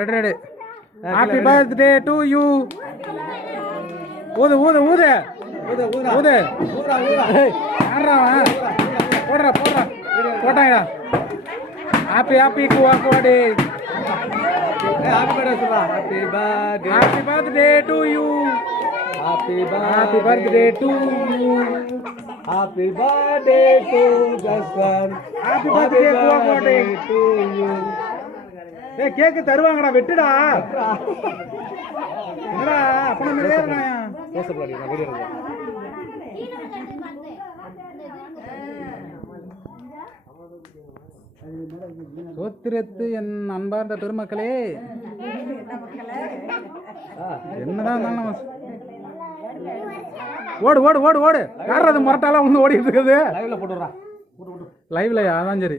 Ready ready. Happy birthday to you. ஊது ஊது ஊது ஊது. போடுறா போடுறா போட்டாங்கடா. ஹாப்பி ஹாப்பி குவாடே. Happy birthday to you. Happy birthday to you. Happy birthday to Jaswan. Happy birthday to you. ஏய் கேக் தருவாங்கடா, வெட்டுடா. என்னடா அப்பன மேலேறடா. போஸ்ட் பண்ணி நான் வீடியோ எடுக்கிறேன். சோத்திரத்து என் அன்பார்ந்த பெருமக்களே, என்னதான் ஓடு ஓடு ஓடு ஓடு. யார் அது முரட்டாலாம் வந்து ஓடிட்டு இருக்குது? லைவ்ல போட்டுறா. லைவ்லயா? அதான் சரி.